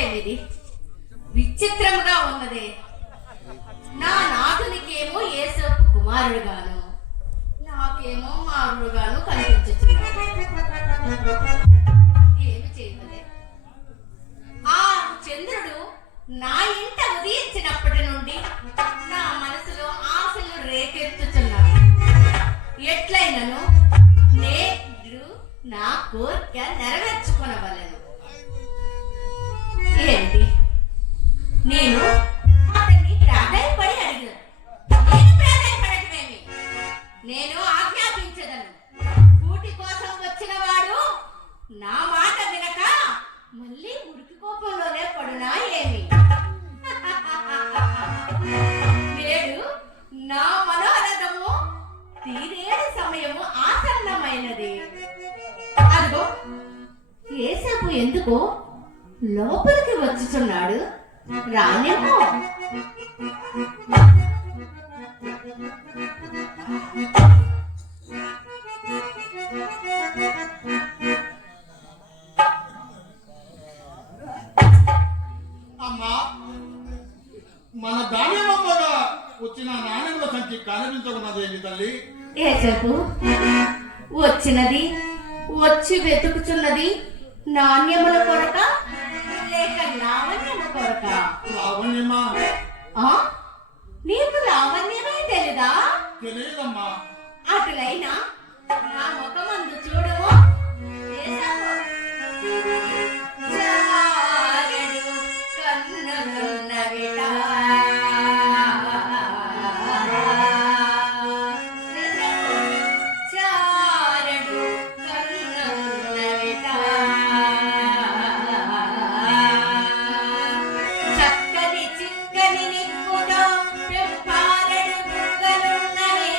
ఏమిది విచిత్రముగా ఉన్నదే. నా నాథునికేమో యేసపు కుమారుడుగాను, నాకేమో మారుడుగాను కనిపించుచున్నాడు. ఏమి చేయవలే? ఆ చంద్రుడు నా ఇంట ఉదయించినప్పటి నుండి నా మనసులో ఆశలు రేకెత్తుచున్నాడు. ఎట్లయినను నేడు నా కోరిక నెరవేర్చుకొనవలెను. ఏంటి? నేను అతన్ని ప్రాధాన్యపడి అడిగాను. నేను ప్రాధాన్యపడటమేమి? నేను ఆజ్ఞాపించదను. కూటి కోసం వచ్చిన వాడు నా మాట వినక మళ్ళీ ఉడికి కోపంలోనే పడునా ఏమి? నేడు నా మనోరథము తీరేడు సమయము ఆసన్నమైనది. అదిగో యేసపు ఎందుకో లోపలికి వచ్చుచున్నాడు. రానేమో. అమ్మా, మన ధాన్యమమ్మగా వచ్చిన నాణ్యముల సంచి కనిపించకున్నదేమి తల్లి? ఏసేపు వచ్చినది వచ్చి వెతుకుచున్నది నాణ్యముల కొరక లేక లావణ్యముల కొరక? లావణ్యమా? నీకు లావణ్యమే తెలీదా? తెలియదమ్మా. అటులైనా నా ముఖమందు చూడము. చారెడు కన్నులున్నవిట, చారెడు కన్నులున్నవిట, చక్కని చిక్కని నిప్పుతో పెంపారెడు బుగ్గలున్నవి.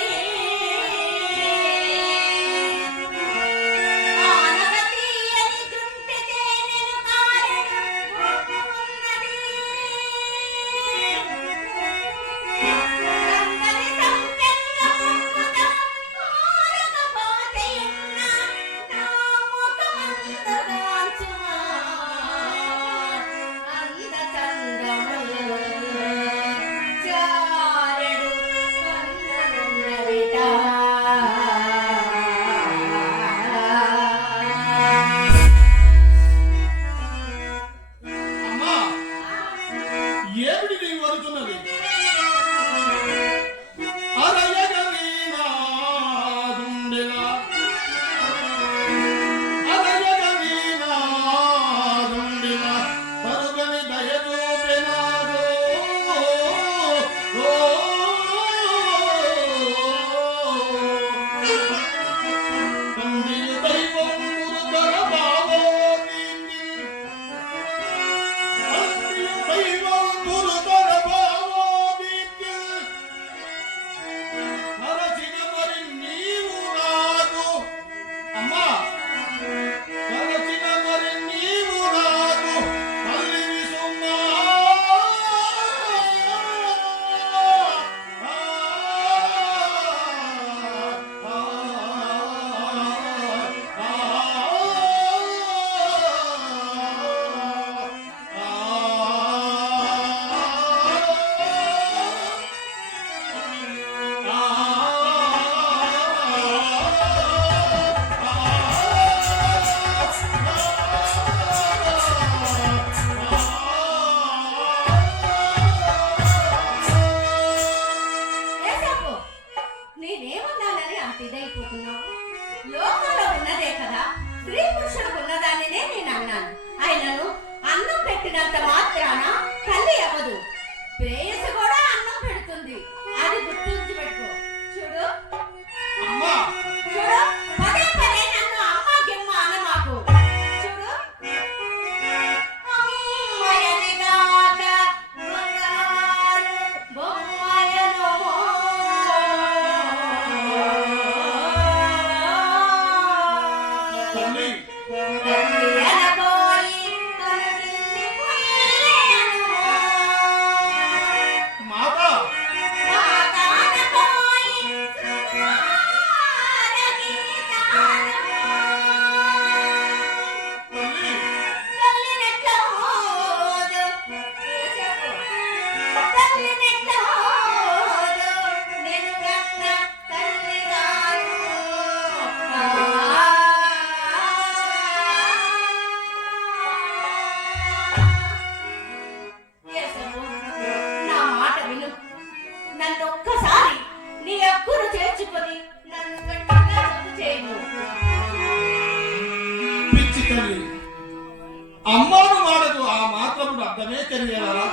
అమ్మను వాడకు ఆ మాత్రముడు అర్థమే తెలియరా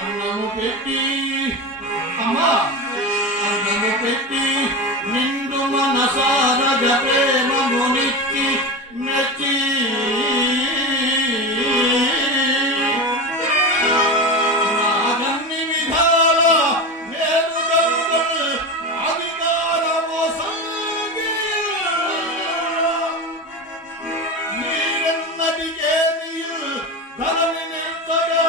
అన్నము పెట్టి అమ్మా అన్నము పెట్టి నిండు మనసారగ ప్రేమమునిచ్చి మెచ్చి నాగన్ని విధాల మేలుగలుగల్ అధికారము సంగి మీరెన్నటికే నీయు ధరణి నిల్చగా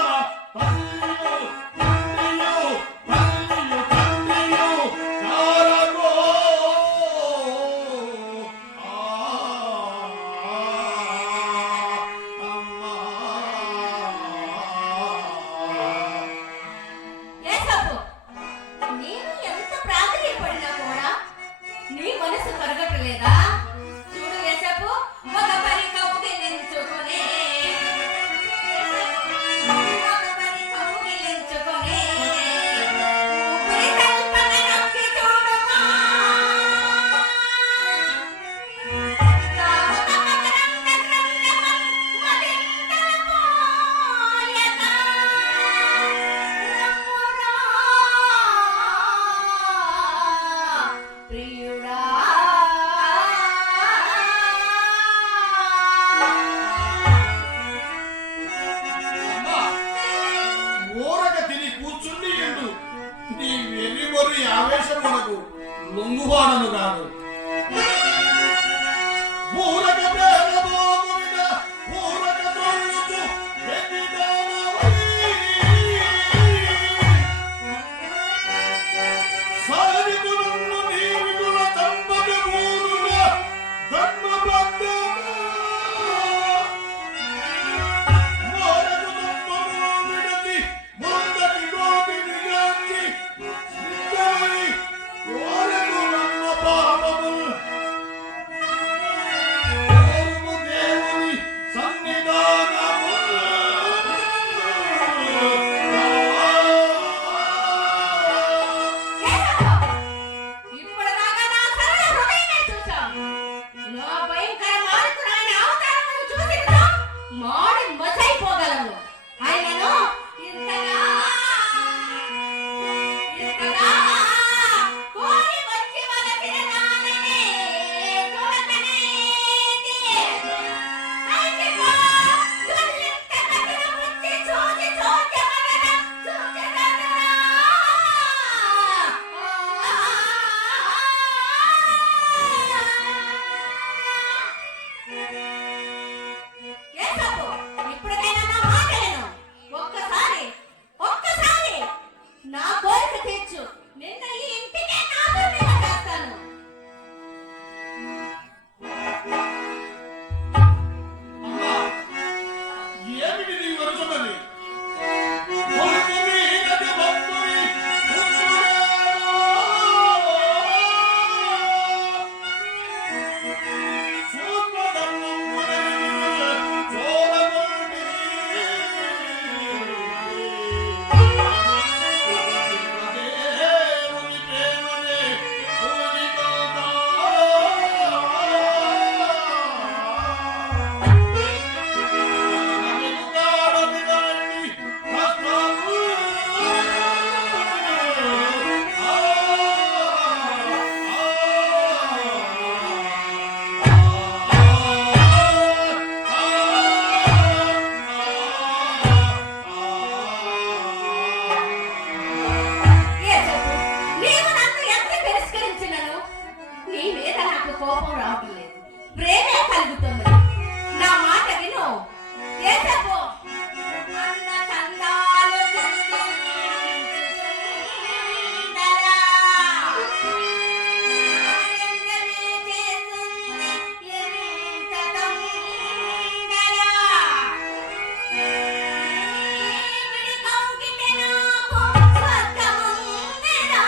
తల్లియు తండ్రియు తల్లియు తండ్రియు కారగో అమ్మా యేసప్పు, నేను ఎంత ప్రాధేయపడినా కూడా నీ మనసు కరగట్లేదా? చూడు యేసప్పు, ఒక పరి కౌగిలించుకొనే, ఒక పరి కౌగిలించుకొనే, ఊపిరి తల్పన నొక్కి చూడుమా. తావక మకరంద క్రందమం మదింతల పోయగా, రమ్మురా ప్రియుడా. అమ్మా ఊరక తిని కూర్చుండి ఎండు నీ వెర్రిమొర్రి ఆవేశమునకు లొంగువాడను కాదు ఊరక పేదబోగుమిద ఊరక త్రొల్లుచు వెన్నిదానవై సారికునున్ను నీవిగుల చంపక ఊరుగా ధర్మబద్ధమా మోరకు తప్పము విడచి ముందటి గోటిని గాంచి సిద్ధమై కోరకు నన్న పాపములు కోరుము దేవుని సన్నిధానము ఇప్పటిదాకా నా సరళ హృదయమే చూశావు. నా భయంకర మారుతున్న అవతారమును చూసినా మాడి మసైపోగలవు. ఆయనను ఇంతగా కోరి వచ్చి వలసిన దానిని చూడకనేది. అయితే పో, దుర్లిప్త కథను వచ్చి చూచి చూచమనన చూచెదనురా. యేసప్పు, ఇప్పటికైనా నా మాట విను. ఒక్కసారి నా కోరిక తీర్చు. నిన్న ఈ ఇంటికే నాతోనే చేస్తాను. అమ్మా ఏమిటి నీ వరుసన్నది కొడుకు మీదటి భక్తుని పుత్రుడా సూక్ష్మధర్మమునని చూడగొండి దేవుని ప్రేమనే భూమికొల్తా యేసప్పు, నీవు నన్ను ఎంత తిరస్కరించినను నీ మీద నాకు కోపం రావటం లేదు, ప్రేమే కలుగుతుంది. నా మాట విను యేసప్పు. అన్న చందాలు చిందించుచుండరా. ఆనందమే చేస్తుంది ఎంత తొందరా. నీవిడి కౌగిట నాకు స్వర్గముందెరా.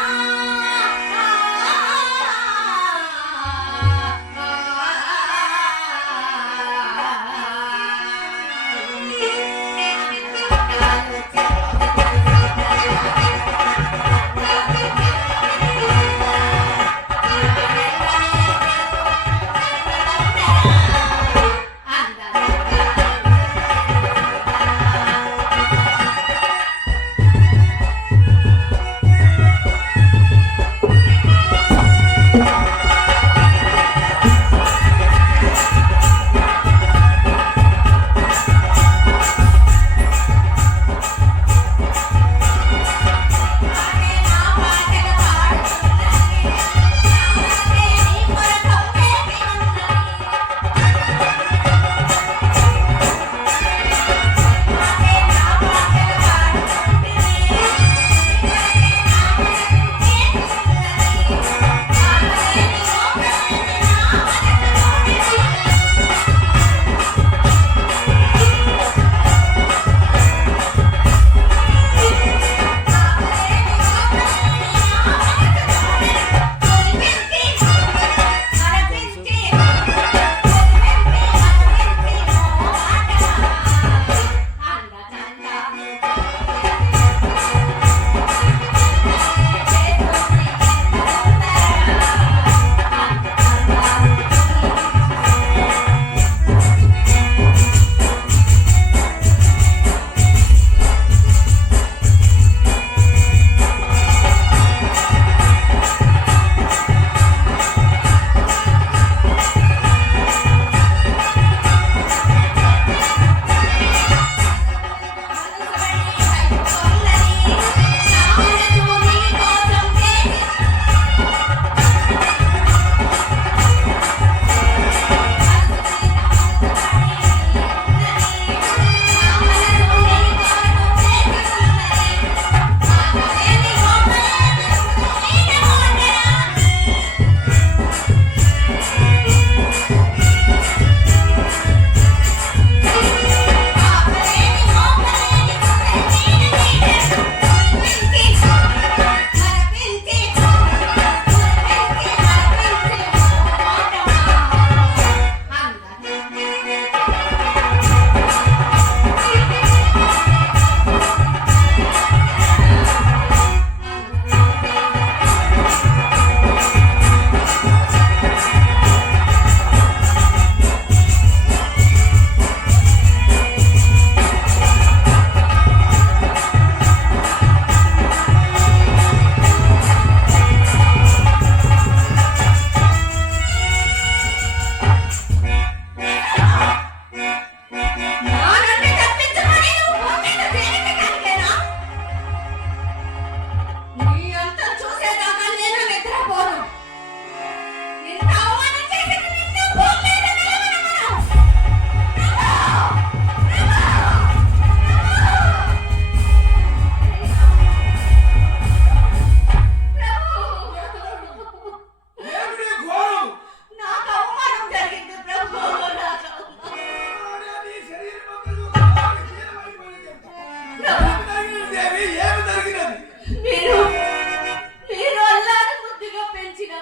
ప్రేమించిన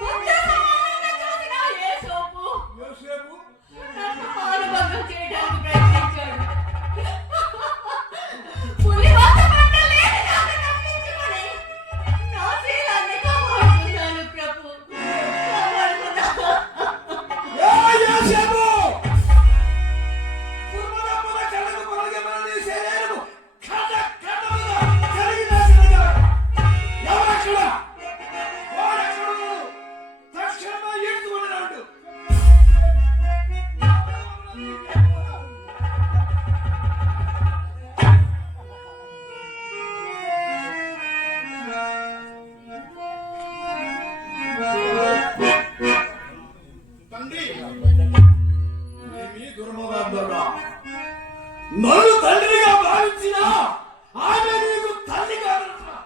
పుత్ర సమానంగా చూసిన యేసోపు యోసేపు నన్ను మానభంగం చేయడానికి ప్రయత్నించాడు. పులివాత పట్ట లేని నాకు తప్పించుకొని నా శీలాన్ని కాపాడుకున్నాను ప్రభు, కాపాడుకున్నాను. ఏ యోసేపు దుర్మనమున కడకు పొరగమని శరీరము ఖండ ఖండముగా కరిగినాసినగా ఎవరక్కడ వాడెక్కడు తక్షణమే ఈడ్చుకొనిరాడు. తండ్రి ఏమీ దుర్మదాంతుడా, నన్ను తండ్రిగా భావించిన ఆమె నీకు తల్లి కాదన్నా.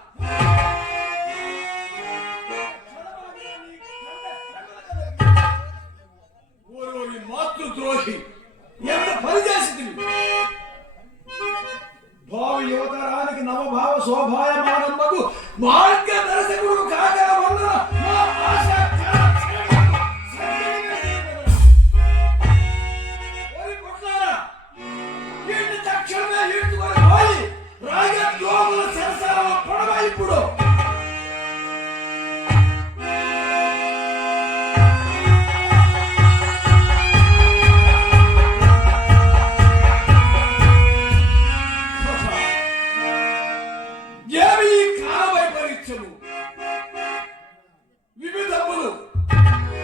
ఓరోరి మాతృద్రోహి, ఎంత పని చేసింది. భావి యువతరానికి నవభావ శోభాయమానమ్మకు మార్గదర్శకుడు కాగల వందన మా ఆశ తక్షణమే ఈడ్చుకొని పోయి రాజద్రోహుల శిరసాల పడవ ఇప్పుడు. ఏమి కాల వైపరీత్యము, వివిధములు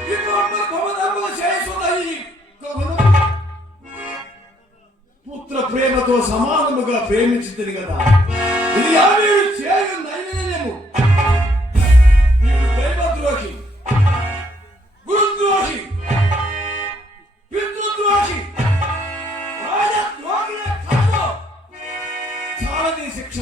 విభవములు చేస్తున్నాయి. పుత్ర ప్రేమతో సమానముగా ప్రేమించింది కదా, ఇది ఆమె చేయు నైవేద్యము. వీడు దైవద్రోహి, గురుద్రోహి, పితృద్రోహి, రాజద్రోహినే కాదు చాలని శిక్ష.